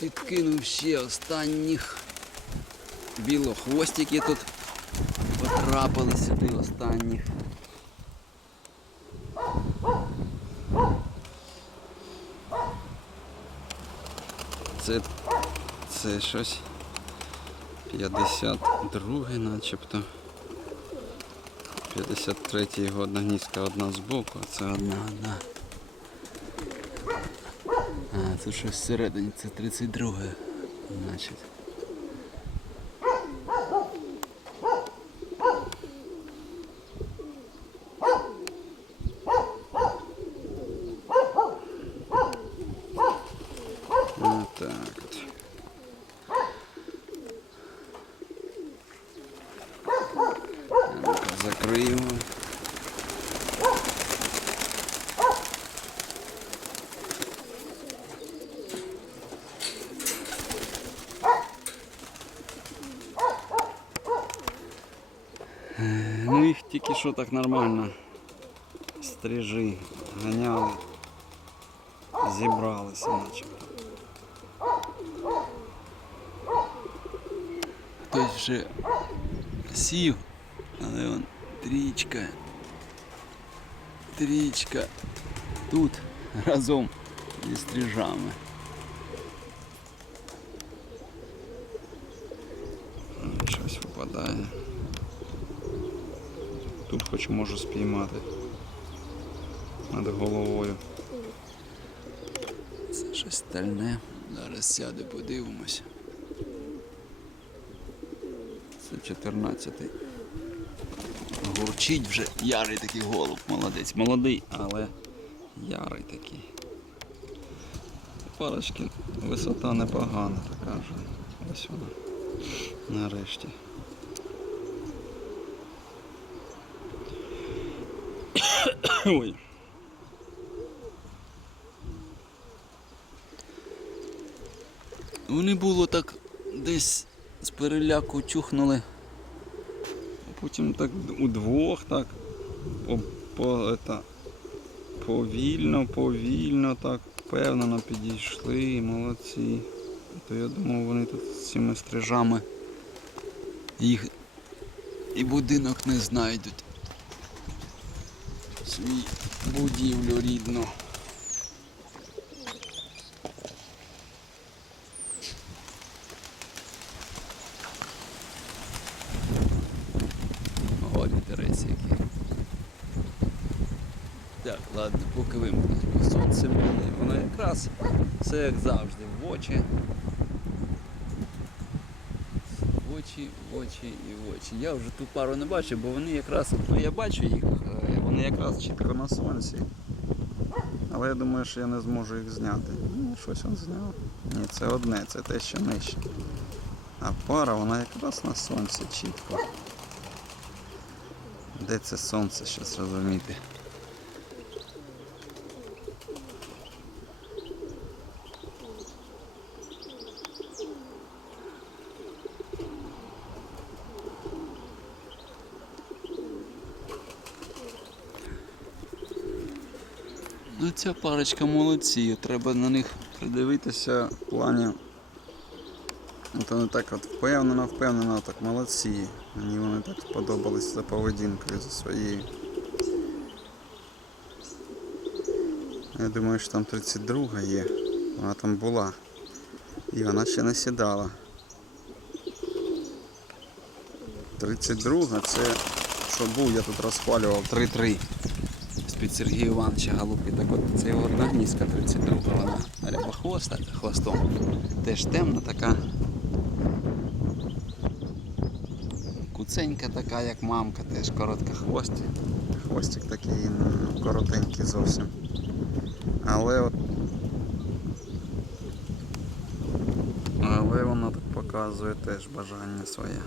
підкинув ще останніх білохвостики тут потрапили сюди останніх. Це, це щось 52 начебто. 53 його одна низька, одна збоку, а це одна одна. А, це щось всередині, це 32 значить. тільки що так нормально. Стрижи, ганяли, зібралися начебто. Хтось вже сів, але он трічка. Трічка тут разом зі стрижами. Хоч можу спіймати над головою. Це щось стальне. Зараз сяде, подивимося. Це 14-й. Гурчить вже ярий такий голуб, молодець. Молодий, але ярий такий. Парочки, висота непогана така вже. Ось вона. Нарешті. Ой. Вони було так десь з переляку чухнули. А потім так удвох так по, по, это, повільно, повільно, так впевнено підійшли, молодці. То я думав, вони тут з цими стрижами їх і будинок не знайдуть. Свій будівлю рідну. О, вітерець який. Так, ладно, поки вимкнуть, сонце мені, воно якраз все як завжди, в очі. В очі, в очі і очі. Я вже ту пару не бачу, бо вони якраз, ну я бачу їх, е, вони якраз чітко на сонці. Але я думаю, що я не зможу їх зняти. Ну, щось він зняв. Ні, це одне, це те, що нижче. А пара, вона якраз на сонці чітко. Де це сонце, щось розуміти. Ну ця парочка молодці, треба на них придивитися в плані. От вони так от впевнено, впевнено, так молодці. Мені вони так сподобались за поведінкою, за своєю. Я думаю, що там 32 є. Вона там була. І вона ще не сідала. 32 це що був, я тут розхвалював 3-3 з-під Сергія Івановича Галупи. Так от це його одна гнізка 32 вона рябохвоста хвостом. Теж темна така. Куценька така, як мамка, теж коротка хвостик. Хвостик такий коротенький зовсім. Але от. Але воно тут показує теж бажання своє.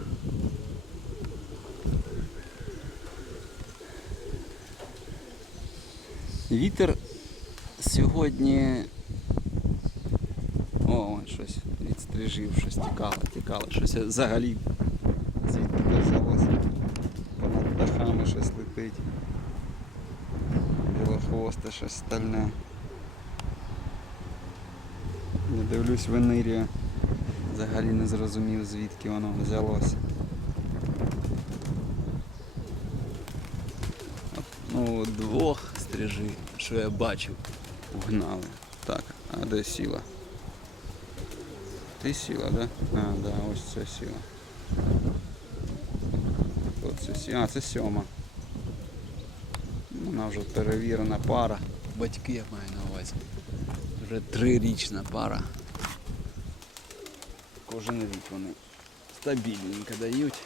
Вітер сьогодні. О, щось від стрижів, щось тікало, тікало, щось взагалі звідки взялося. Понад дахами щось летить. Білохвосте, щось стальне. Не Дивлюсь венирію. Взагалі не зрозумів, звідки воно взялося. Ну, двох стрижи, що я бачив, угнали. Так, а де сіла? Ти сіла, да? А, да, ось це сіла. Оце сі... А, це сьома. Вона вже перевірена пара. Батьки я маю на увазі. Вже трирічна пара. Кожен рік вони стабільненько дають.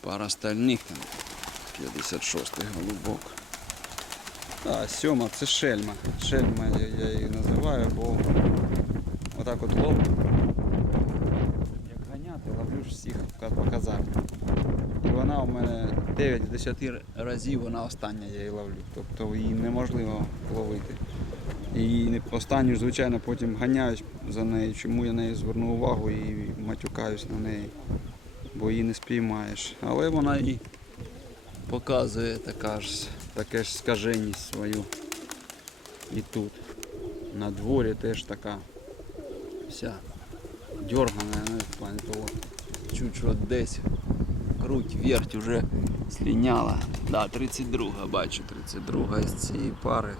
Пара стальних там 56-й голубок. А, сьома це шельма. Шельма я, її називаю, бо отак от лов. Як ганяти, ловлю ж всіх показати. І вона у мене 9 з 10 разів вона остання я її ловлю. Тобто її неможливо ловити. І останню, звичайно, потім ганяюсь за нею, чому я неї зверну увагу і матюкаюсь на неї, бо її не спіймаєш. Але вона і показує така ж, таке ж скаженість свою. І тут. На дворі теж така вся дергана, ну, в плані того. Чуть що десь круть, верть уже сліняла. Да, 32 бачу, 32 з цієї пари.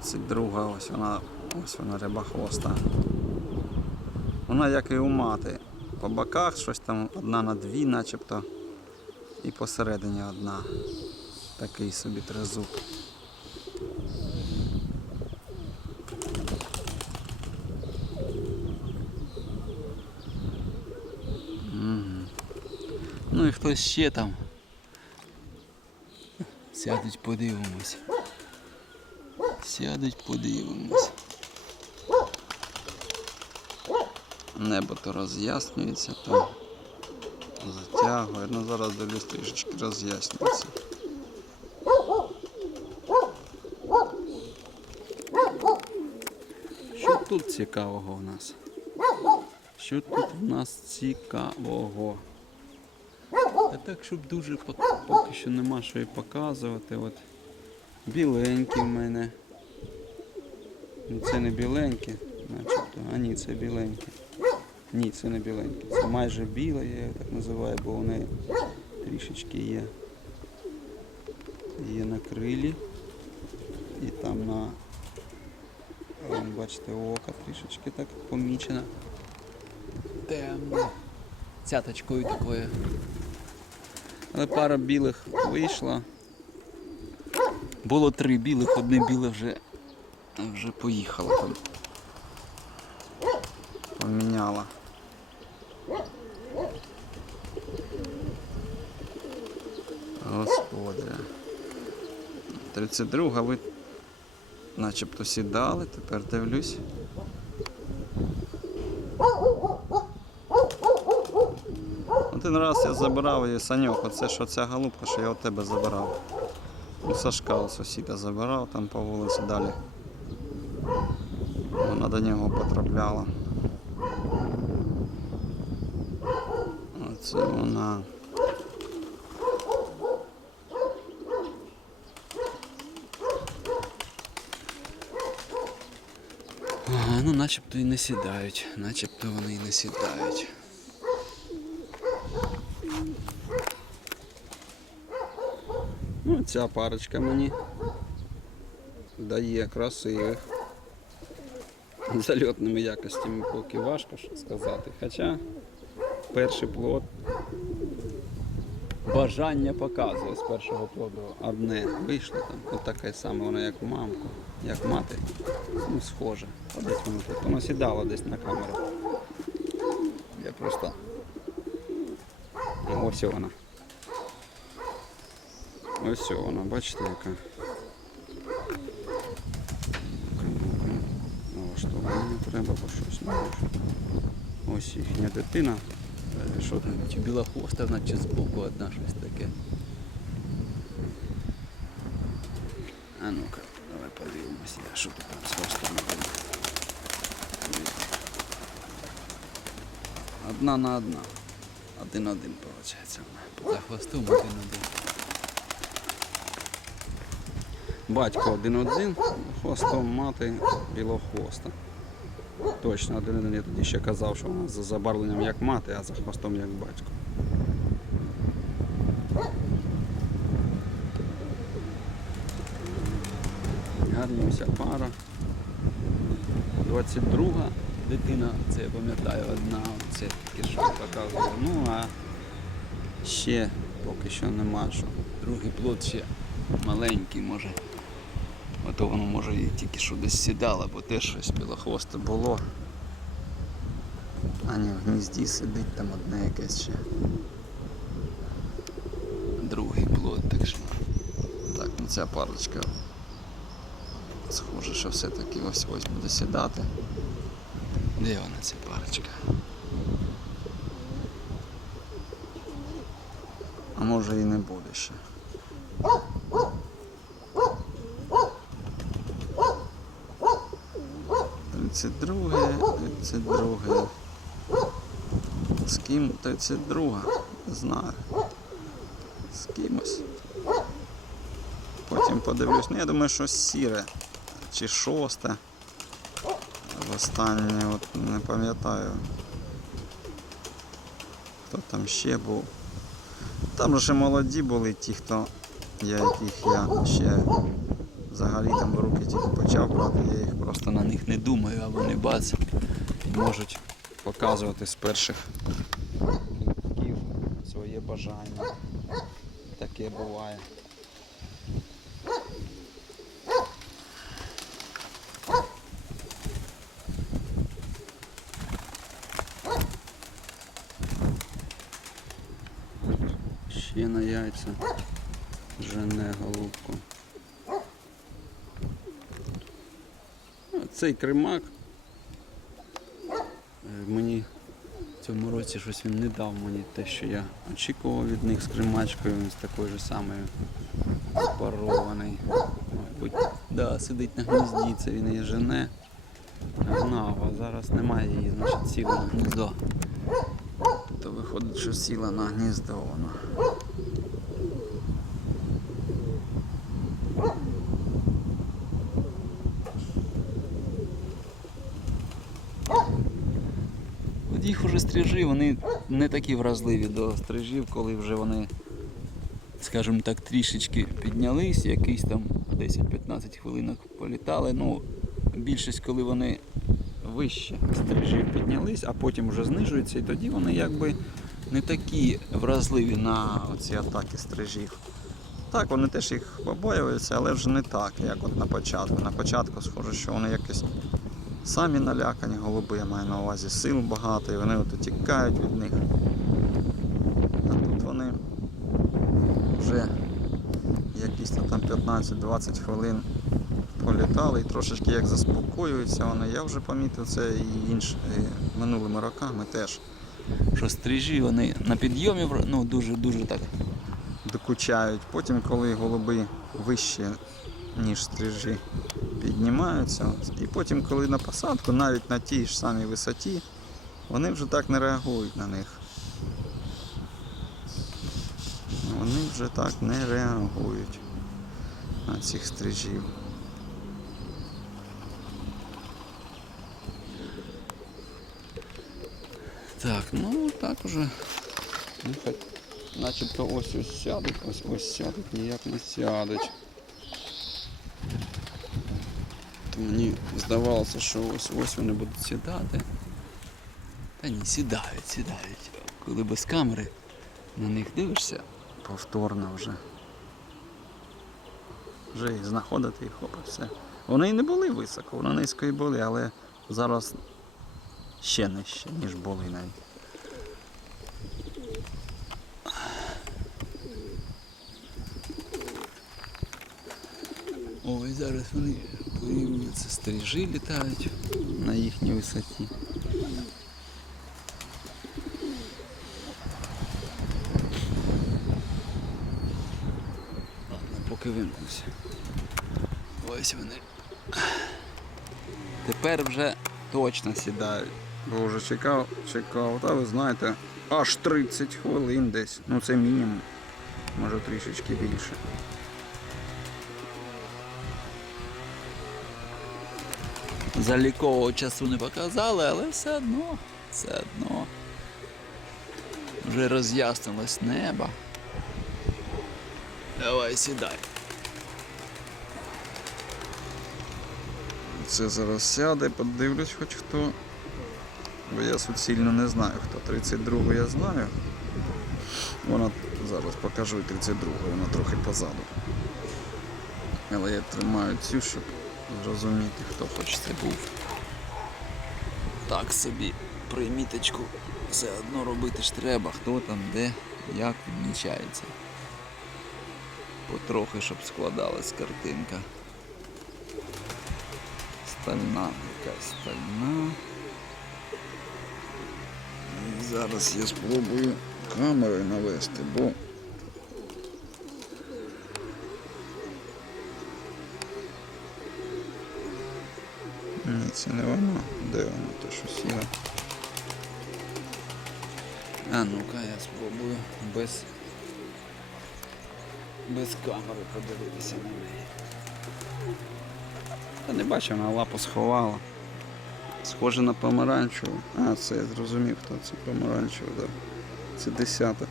32 ось вона, ось вона рибахвоста. Вона як і у мати. По боках щось там одна на дві начебто. І посередині одна. Такий собі тризуб. Ну і хтось ще там. Сядуть, подивимось. Сядуть, подивимось. Небо то роз'яснюється, то затягує. Ну зараз дивлюсь трішечки роз'яснюється. Що тут цікавого в нас? Що тут в нас цікавого? А так, щоб дуже поки що нема що і показувати. От біленькі в мене. Ну, Це не біленькі, начебто. А ні, це біленькі. Ні, це не біленькі. Це майже біле, я так називаю, бо вони трішечки є. Є на крилі. І там на вон, бачите, око трішечки так помічено. Темно. Цяточкою такою. Але пара білих вийшла. Було три білих, одне біле вже, вже поїхало там. Поміняла. 32 ви начебто сідали, тепер дивлюсь. Один раз я забирав її саньок, оце що ця голубка, що я у тебе забирав. У Сашка у сусіда забирав там по вулиці далі. Вона до нього потрапляла. Оце вона. Ага, ну начебто і не сідають, начебто вони і не сідають. Ну, ця парочка мені дає красивих. Зальотними якостями поки важко що сказати. Хоча перший плод бажання показує з першого плоду одне вийшло там. От таке саме воно як мамку, як мати. Ну, схоже. А десь воно тут. Воно сідало десь на камеру. Я просто. Ось вона. Ось вона, бачите, яка. Налаштування треба, бо щось не можу. Ось їхня дитина. Що там? Чи біла хвоста, наче збоку одна щось таке. А ну-ка, давай подивимося, що тут там з хвостом. Одна на одна. Один-один, виходить. За хвостом один-один. Батько один-один, хвостом мати білохвоста. Точно один-один. Я тоді ще казав, що вона за забарвленням як мати, а за хвостом як батько. Гарні вся пара. 22 дитина, це я пам'ятаю, одна, це тільки що показував. Ну а ще поки що нема що. Другий плод ще маленький, може. Ото воно може і тільки що десь сідало, бо теж щось білохвосте було. А ні, в гнізді сидить там одне якесь ще. Другий плод, так що. Так, ну ця парочка. Схоже, що все-таки ось ось буде сідати. Де вона ця парочка? А може і не буде ще. Тридцять друге, тридцять друге. З ким тридцять друга? Не знаю. З кимось. Потім подивлюсь. Ну, я думаю, що сіре чи шосте. Останнє от не пам'ятаю. Хто там ще був. Там же молоді були ті, хто я яких я ще взагалі там в руки тільки почав брати, я їх просто на них не думаю, а вони бац можуть показувати з перших своє бажання. Таке буває. Ще на яйця. Жене голубку. Ну, Цей кримак. е, Мені в цьому році щось він не дав мені те, що я очікував від них з кримачкою, він з такою ж самою парований. Мабуть, да, сидить на гнізді, це він її жене. Гнав, а зараз немає її, значить сіла на гніздо. То виходить, що сіла на гніздо вона. От їх уже стрижі, вони не такі вразливі до стрижів, коли вже вони, скажімо так, трішечки піднялись, якийсь там 10-15 хвилинок політали. Ну, більшість, коли вони вище стрижів піднялись, а потім вже знижуються, і тоді вони якби не такі вразливі на ці атаки стрижів. Так, вони теж їх побоюються, але вже не так, як от на початку. На початку схоже, що вони якось самі налякані голуби, я маю на увазі сил багато, і вони от тікають від них. А тут вони вже якісь там 15-20 хвилин політали і трошечки як заспокоюються вони. Я вже помітив це і інш, і минулими роками теж. Що стрижі вони на підйомі ну, дуже дуже так докучають. Потім, коли голуби вище, ніж стрижі, піднімаються. І потім, коли на посадку, навіть на тій ж самій висоті, вони вже так не реагують на них. Вони вже так не реагують на цих стрижів. Так, ну так уже. Ну, начебто ось ось сядуть, ось ось сядуть, ніяк не сядуть. То мені здавалося, що ось ось вони будуть сідати. Та ні, сідають, сідають. Коли без камери на них дивишся, повторно вже. Вже їх знаходити їх опа, все. Вони і не були високо, вони низько і були, але зараз ще нижче, ніж були навіть. Ой, зараз вони порівнюються, стрижі літають на їхній висоті. Ладно, поки вимкнуся. Ось вони. Тепер вже точно сідають. Бо вже чекав, чекав, та ви знаєте, аж 30 хвилин десь. Ну це мінімум. Може трішечки більше. Залікового часу не показали, але все одно, все одно. Вже роз'яснилось небо. Давай сідай. Це зараз сяде, подивлюсь хоч хто. Бо я суцільно не знаю хто. 32-го я знаю. Вона зараз покажу і 32, вона трохи позаду. Але я тримаю цю, щоб зрозуміти, хто хоч це був. Так собі приміточку все одно робити ж треба, хто там, де, як відмічається. Потрохи, щоб складалась картинка. Стальна, якась стальна. І зараз я спробую камерою навести, бо це не воно. Де воно? То що сіла? А ну-ка я спробую без, без камери подивитися на неї. Та не бачу, вона лапу сховала. Схоже на помаранчеву. А, це я зрозумів, хто це помаранчева, да. Це десята.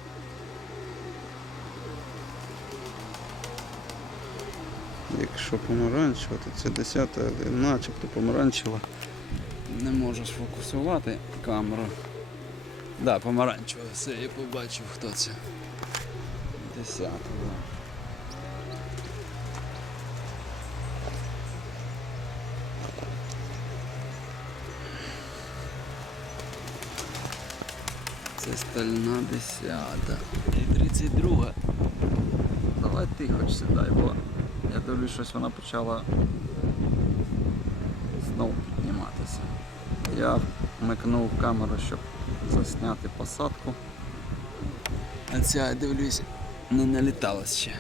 Якщо помаранчева, то це десята, але начебто помаранчева. Не можу сфокусувати камеру. Да, помаранчева, все, я побачив, хто це. Десята, да. Це стальна десята. І 32. Давай ти хоч сідай, бо я дивлюсь, щось вона почала знову підніматися. Я вмикнув камеру, щоб засняти посадку. А ця, я дивлюсь, не наліталась ще.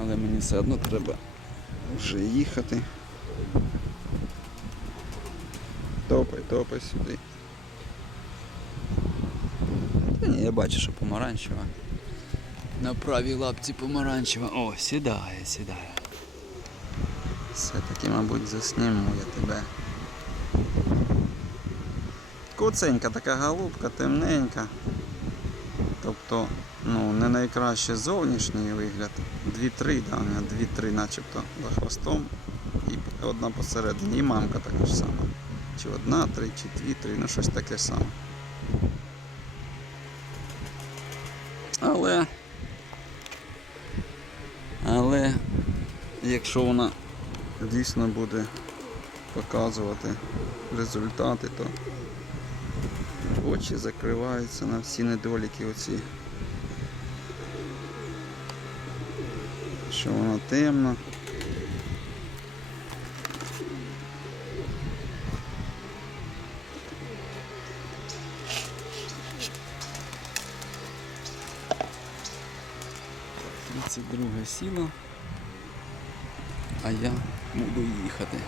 Але мені все одно треба вже їхати. Топай, топай сюди. Та ні, я бачу, що помаранчева. На правій лапці помаранчева. О, сідає, сідає. Все-таки, мабуть, засніму я тебе. Куценька така голубка, темненька. Тобто, ну, не найкраще зовнішній вигляд. Дві-три, да, у мене дві-три начебто за хвостом. І одна посередині. І мамка така ж сама. Чи одна, три, чи дві, три, ну щось таке саме. Але. Але якщо вона дійсно буде показувати результати, то очі закриваються на всі недоліки оці. Що вона темна. Сіло, а я буду їхати.